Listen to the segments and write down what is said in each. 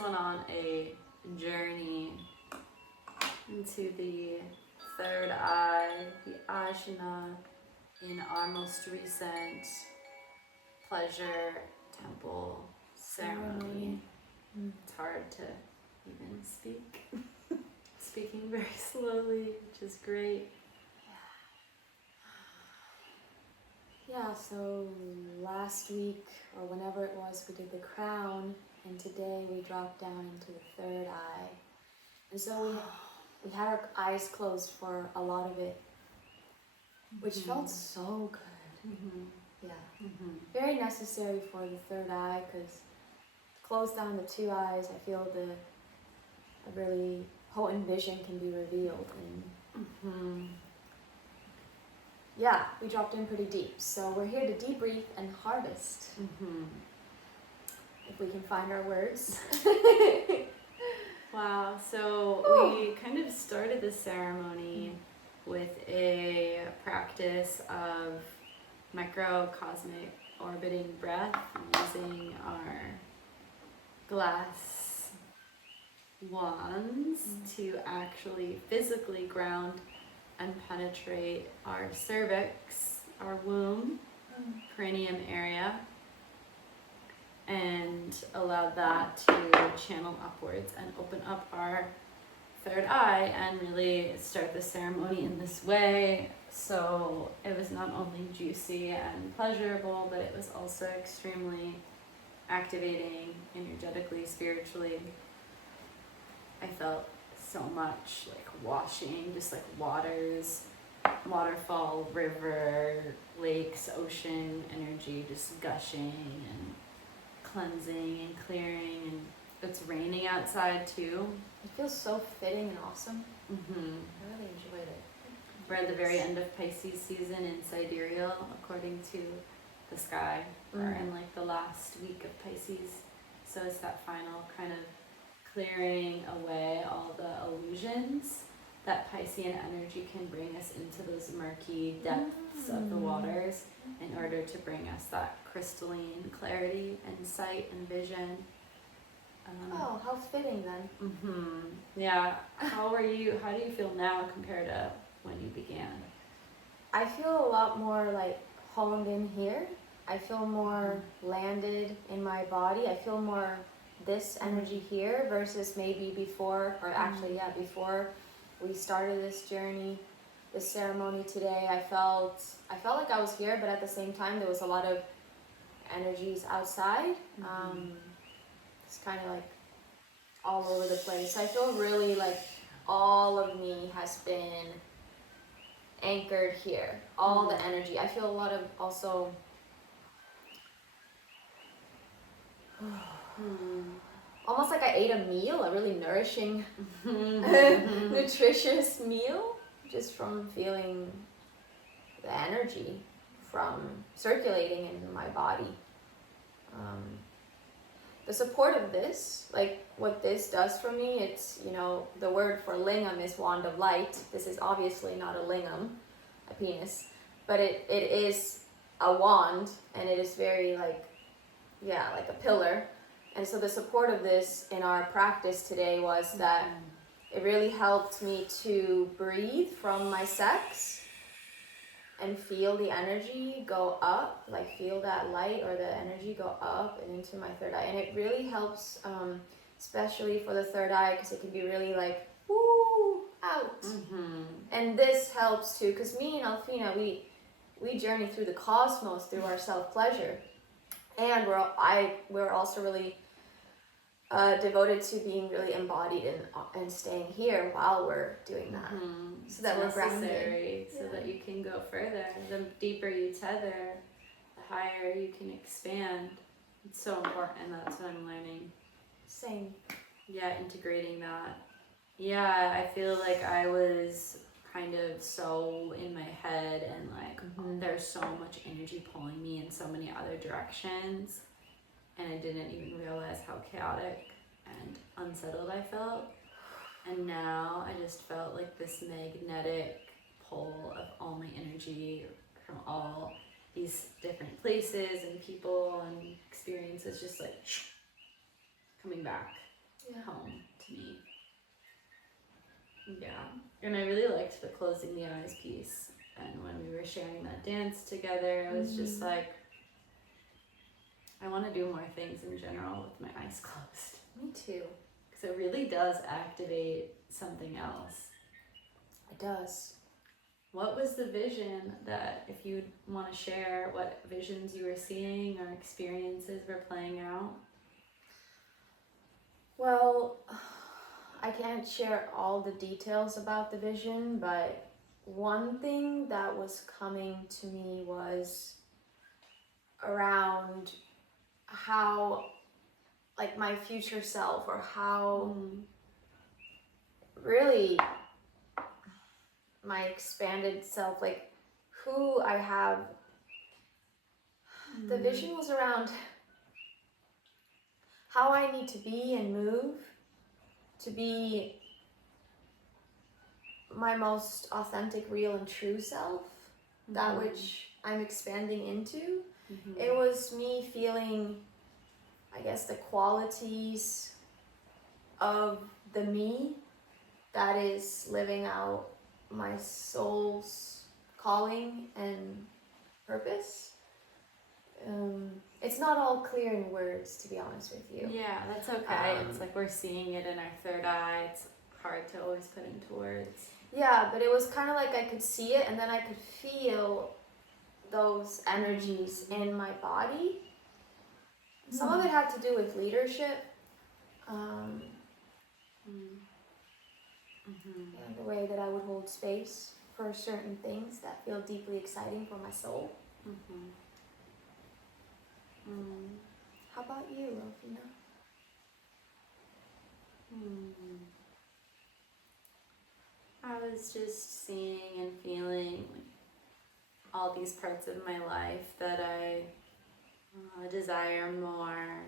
went on a journey into the third eye, the ajna, in our most recent pleasure temple ceremony. It's hard to even speak. Speaking very slowly, which is great. Yeah, so last week, or whenever it was, we did the crown, and today we dropped down into the third eye. And so we had our eyes closed for a lot of it, which felt so good. Yeah, very necessary for the third eye, because close down the two eyes, I feel a really potent vision can be revealed. And yeah, we dropped in pretty deep. So we're here to debrief and harvest. If we can find our words. Wow, so we kind of started the ceremony with a practice of microcosmic orbiting breath using our glass wands to actually physically ground and penetrate our cervix, our womb, cranium area, and allow that to channel upwards and open up our third eye and really start the ceremony in this way. So it was not only juicy and pleasurable, but it was also extremely activating energetically, spiritually. I felt so much like washing, just like waters, waterfall, river, lakes, ocean energy just gushing and cleansing and clearing. And it's raining outside too. It feels so fitting and awesome. I really enjoyed it. We're at the very end of Pisces season in sidereal, according to the sky. We're in like the last week of Pisces. So it's that final kind of clearing away all the illusions that Piscean energy can bring us into those murky depths of the waters in order to bring us that crystalline clarity and sight and vision. How fitting then. Yeah. How do you feel now compared to when you began? I feel a lot more like honed in here. I feel more landed in my body. I feel more this energy here versus maybe before, or actually, before we started this journey, this ceremony today. I felt like I was here, but at the same time, there was a lot of energies outside. It's kind of like all over the place. I feel really like all of me has been anchored here. All the energy. I feel a lot of also almost like I ate a meal, a really nourishing, nutritious meal, just from feeling the energy from circulating in my body. The support of this, like what this does for me, it's, the word for lingam is wand of light. This is obviously not a lingam, a penis, but it is a wand, and it is very like a pillar. And so the support of this in our practice today was that it really helped me to breathe from my sex and feel the energy go up, like feel that light or the energy go up and into my third eye. And it really helps, especially for the third eye, because it can be really like, woo, out. And this helps too, because me and Elfina, we journey through the cosmos through our self-pleasure. And we're also really devoted to being really embodied and staying here while we're doing that. So that we're grounded. So that you can go further. The deeper you tether, the higher you can expand. It's so important. That's what I'm learning. Same. Yeah, integrating that. Yeah, I feel like I was kind of so in my head and like there's so much energy pulling me in so many other directions, and I didn't even realize how chaotic and unsettled I felt. And now I just felt like this magnetic pull of all my energy from all these different places and people and experiences just like coming back. home to me. Yeah, and I really liked the closing the eyes piece. And when we were sharing that dance together, I was just like, I want to do more things in general with my eyes closed. Me too. Because it really does activate something else. It does. What was the vision that, if you want to share, what visions you were seeing or experiences were playing out? Well, I can't share all the details about the vision, but one thing that was coming to me was around how, like, my future self, or how really my expanded self, like who I have. The vision was around how I need to be and move to be my most authentic, real, and true self, that which I'm expanding into. It was me feeling, I guess, the qualities of the me that is living out my soul's calling and purpose. It's not all clear in words, to be honest with you. Yeah, that's okay. It's like we're seeing it in our third eye. It's hard to always put into words. Yeah, but it was kind of like I could see it, and then I could feel those energies in my body. Some of it had to do with leadership. And the way that I would hold space for certain things that feel deeply exciting for my soul. How about you, Elfina? I was just seeing and feeling all these parts of my life that I desire more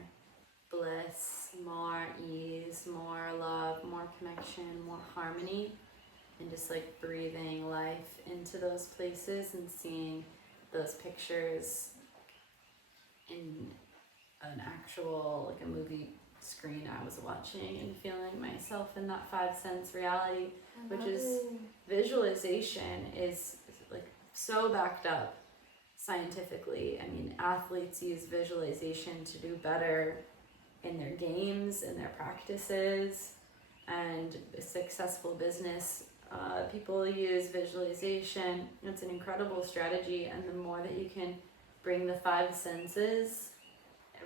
bliss, more ease, more love, more connection, more harmony, and just like breathing life into those places and seeing those pictures in an actual, like a movie screen I was watching, and feeling myself in that 5 sense reality, which is visualization is like so backed up scientifically. I mean, athletes use visualization to do better in their games, in their practices, and successful business people use visualization. It's an incredible strategy, and the more that you can bring the 5 senses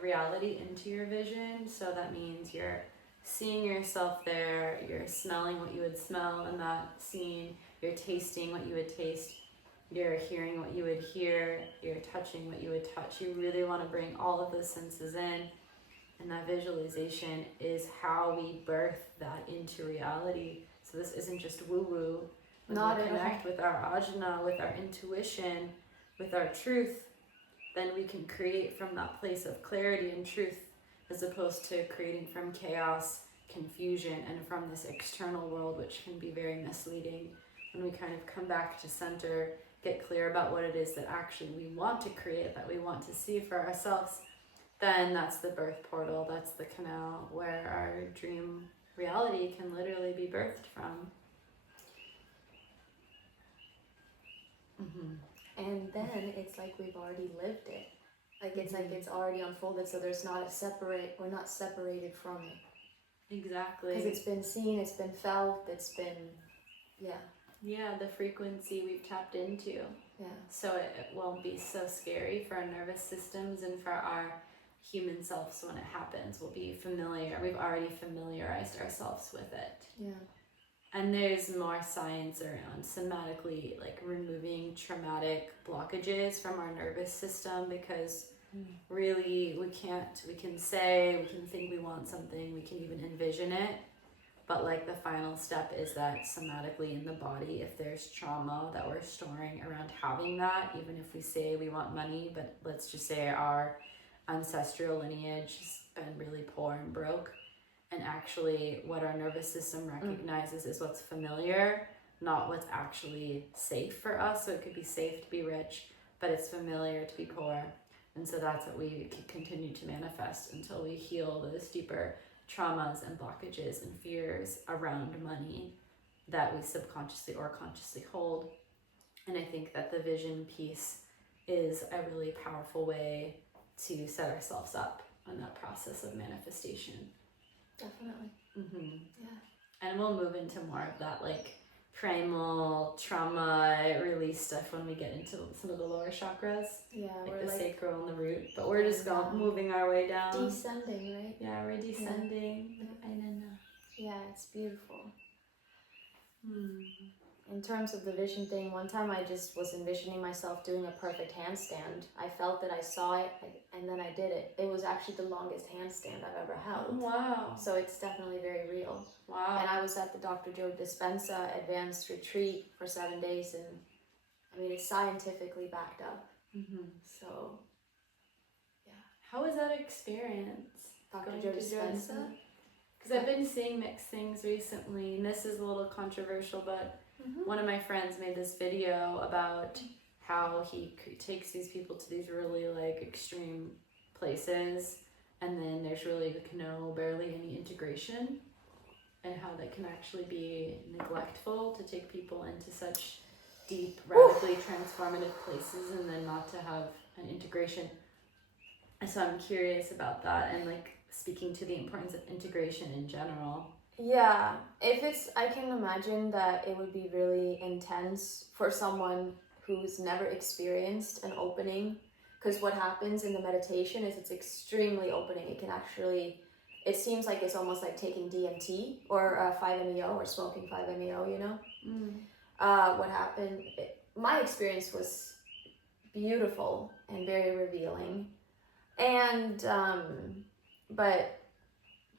reality into your vision, so that means you're seeing yourself there, you're smelling what you would smell in that scene, you're tasting what you would taste, you're hearing what you would hear, you're touching what you would touch. You really want to bring all of those senses in, and that visualization is how we birth that into reality. So this isn't just woo-woo. When we connect with our ajna, with our intuition, with our truth, then we can create from that place of clarity and truth, as opposed to creating from chaos, confusion, and from this external world, which can be very misleading. When we kind of come back to center, get clear about what it is that actually we want to create, that we want to see for ourselves, then that's the birth portal, that's the canal where our dream reality can literally be birthed from. And then it's like we've already lived it. Like it's like it's already unfolded, so there's not we're not separated from it. Exactly. Because it's been seen, it's been felt, it's been, Yeah, the frequency we've tapped into. Yeah. So it won't be so scary for our nervous systems, and for our human selves when it happens. We'll be familiar. We've already familiarized ourselves with it. Yeah. And there's more science around somatically, like removing traumatic blockages from our nervous system, because really we can think we want something, we can even envision it, but like the final step is that somatically in the body, if there's trauma that we're storing around having that, even if we say we want money, but let's just say our ancestral lineage has been really poor and broke, and actually what our nervous system recognizes is what's familiar, not what's actually safe for us. So it could be safe to be rich, but it's familiar to be poor. And so that's what we continue to manifest until we heal those deeper traumas and blockages and fears around money that we subconsciously or consciously hold. And I think that the vision piece is a really powerful way to set ourselves up on that process of manifestation. Definitely. Mm-hmm. Yeah. And we'll move into more of that like primal trauma release stuff when we get into some of the lower chakras. Yeah, like we're the like sacral and the root. But we're just moving our way down. descending, right? Yeah, we're descending. Yeah, it's beautiful. Hmm. In terms of the vision thing, one time I just was envisioning myself doing a perfect handstand. I felt that I saw it, and then I did it. It was actually the longest handstand I've ever held. Wow. So it's definitely very real. Wow. And I was at the Dr. Joe Dispenza Advanced Retreat for 7 days, and I mean, it's scientifically backed up. Mm-hmm. So, yeah. How was that experience? Dr. Joe Dispenza? Because I've been seeing mixed things recently, and this is a little controversial, but one of my friends made this video about how he takes these people to these really like extreme places, and then there's really like barely any integration, and how that can actually be neglectful to take people into such deep, radically transformative places and then not to have an integration. And so I'm curious about that, and like speaking to the importance of integration in general. Yeah, I can imagine that it would be really intense for someone who's never experienced an opening, because what happens in the meditation is it's extremely opening. It seems like it's almost like taking DMT or 5-MeO or smoking 5-MeO, you know? What happened, my experience was beautiful and very revealing. And, but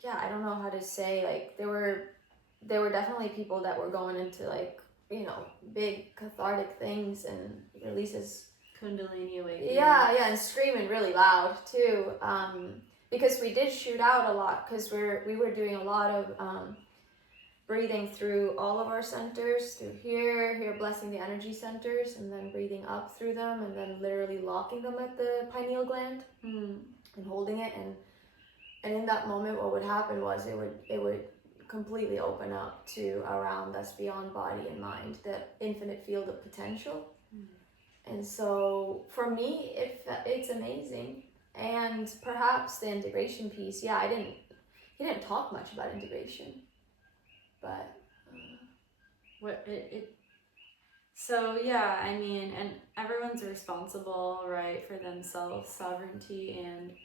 yeah, I don't know how to say, like, there were definitely people that were going into like, you know, big cathartic things and releases. Kundalini awakening. Yeah, and screaming really loud too. Because we did shoot out a lot, because we were doing a lot of breathing through all of our centers, through here, blessing the energy centers, and then breathing up through them, and then literally locking them at the pineal gland and holding it. And in that moment, what would happen was it would completely open up to a realm that's beyond body and mind, that infinite field of potential. And so for me, it's amazing. And perhaps the integration piece, he didn't talk much about integration, but so yeah, I mean, and everyone's responsible, right, for themselves, sovereignty, and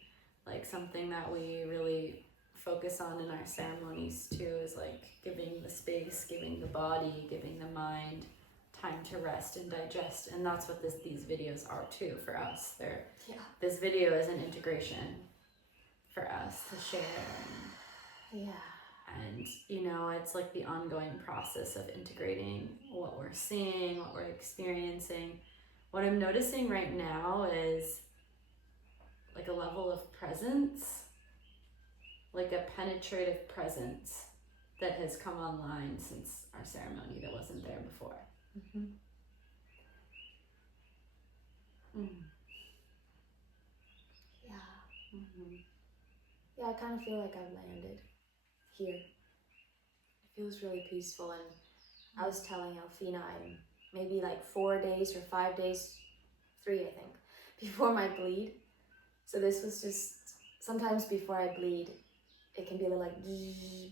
like something that we really focus on in our ceremonies too is like giving the space, giving the body, giving the mind time to rest and digest. And that's what these videos are too for us. This video is an integration for us to share. And you know, it's like the ongoing process of integrating what we're seeing, what we're experiencing. What I'm noticing right now is like a level of presence, like a penetrative presence that has come online since our ceremony that wasn't there before. Yeah, I kind of feel like I've landed here. It feels really peaceful, and I was telling Elfina I'm maybe like 4 days or 5 days, 3 I think, before my bleed. So this was just, sometimes before I bleed, it can be a little like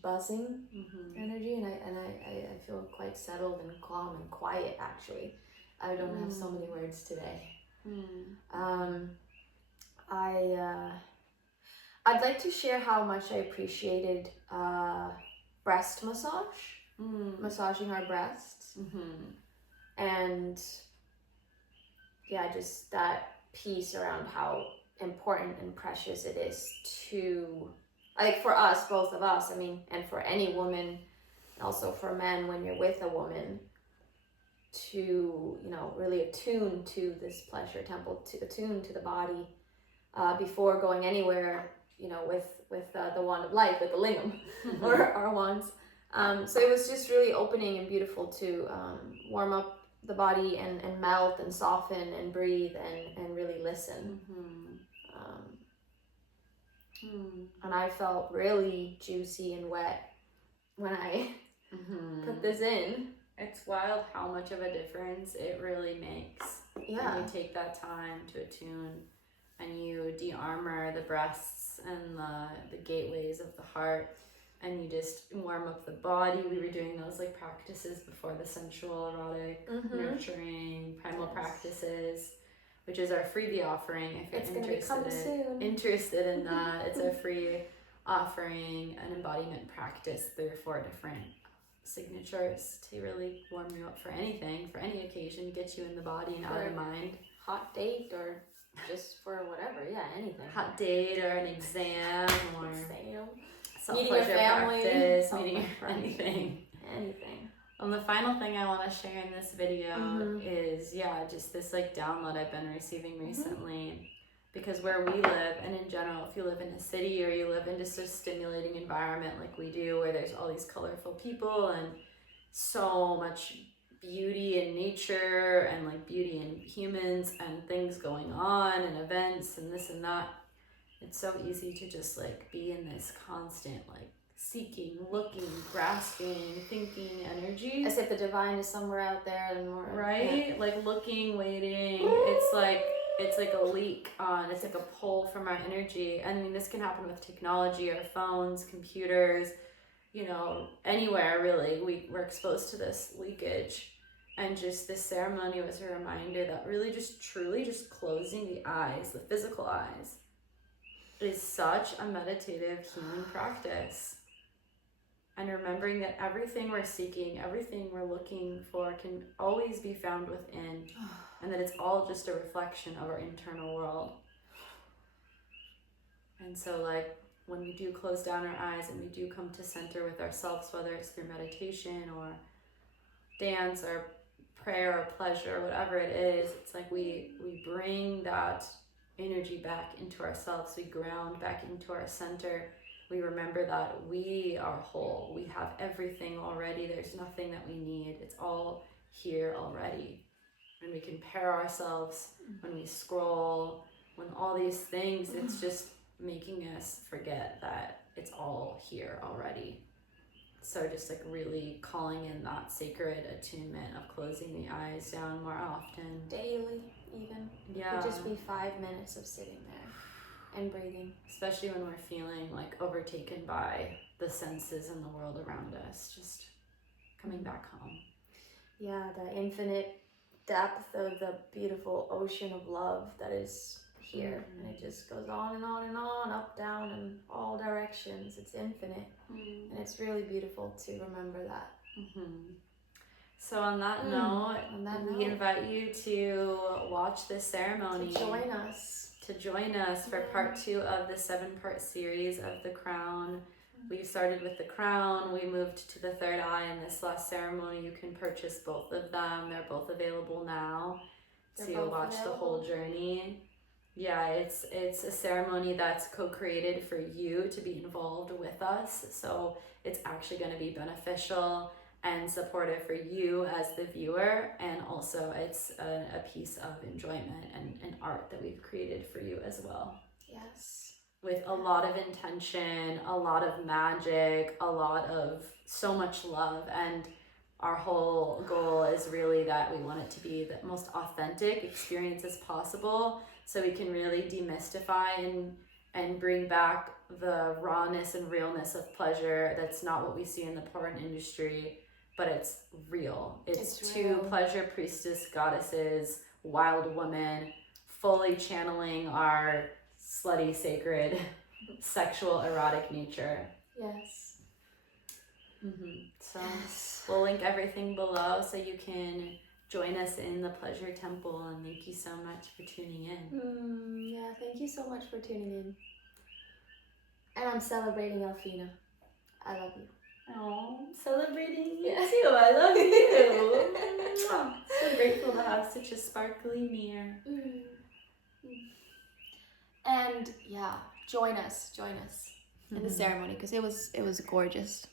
buzzing energy, and I feel quite settled and calm and quiet actually. I don't have so many words today. I'd like to share how much I appreciated breast massage, massaging our breasts, and yeah, just that piece around how important and precious it is to, like, for us, both of us, I mean, and for any woman, also for men, when you're with a woman, to, you know, really attune to this pleasure temple, to attune to the body before going anywhere, you know, with the wand of life, with the lingam or our wands. So it was just really opening and beautiful to warm up the body and melt and soften and breathe and really listen. And I felt really juicy and wet when I put this in. It's wild how much of a difference it really makes. Yeah. When you take that time to attune and you de-armor the breasts and the gateways of the heart, and you just warm up the body. We were doing those like practices before, the sensual, erotic, nurturing, primal practices, which is our freebie offering if you're interested in that. It's a free offering, an embodiment practice through 4 different signatures to really warm you up for anything, for any occasion, get you in the body and out of the mind. Hot date or just for whatever, anything. Hot date or an exam or meeting your family, practice, meeting anything. Anything. And the final thing I want to share in this video is, just this like download I've been receiving recently. Because where we live, and in general, if you live in a city or you live in just a stimulating environment like we do, where there's all these colorful people and so much beauty in nature and like beauty in humans and things going on and events and this and that, it's so easy to just like be in this constant like seeking, looking, grasping, thinking energy. As if the divine is somewhere out there and more. Right? Like looking, waiting. It's like a leak on, it's like a pull from our energy. I mean, this can happen with technology, our phones, computers, anywhere really. We're exposed to this leakage. And just this ceremony was a reminder that really truly closing the eyes, the physical eyes, is such a meditative healing practice. And remembering that everything we're seeking, everything we're looking for can always be found within. And that it's all just a reflection of our internal world. And so like when we do close down our eyes and we do come to center with ourselves, whether it's through meditation or dance or prayer or pleasure, whatever it is, it's like we bring that energy back into ourselves. We ground back into our center. We remember that we are whole. We have everything already. There's nothing that we need. It's all here already. And we compare ourselves when we scroll, when all these things, it's just making us forget that it's all here already. So just like really calling in that sacred attunement of closing the eyes down more often. Daily, even. Yeah. It could just be 5 minutes of sitting there and breathing. Especially when we're feeling like overtaken by the senses and the world around us. Just coming back home. Yeah, the infinite depth of the beautiful ocean of love that is here. And it just goes on and on and on, up, down, and all directions. It's infinite. And it's really beautiful to remember that. So on that note, we invite you to watch this ceremony. To join us For part 2 of the 7-part series of the crown. We started with the crown, we moved to the third eye, and this last ceremony you can purchase both of them. They're both available now to watch the whole journey. Yeah, it's a ceremony that's co-created for you to be involved with us. So it's actually going to be beneficial and supportive for you as the viewer, and also it's a piece of enjoyment and art that we've created for you as well. Yes. With a lot of intention, a lot of magic, so much love, and our whole goal is really that we want it to be the most authentic experience as possible, so we can really demystify and bring back the rawness and realness of pleasure. That's not what we see in the porn industry, but it's real. It's two pleasure priestess goddesses, wild women, fully channeling our slutty, sacred, sexual, erotic nature. Yes. So we'll link everything below so you can join us in the pleasure temple, and thank you so much for tuning in. Yeah, thank you so much for tuning in. And I'm celebrating Elfina. I love you. Oh, celebrating you too. I love you. So grateful to have such a sparkly mirror. And yeah, join us in the ceremony, because it was gorgeous.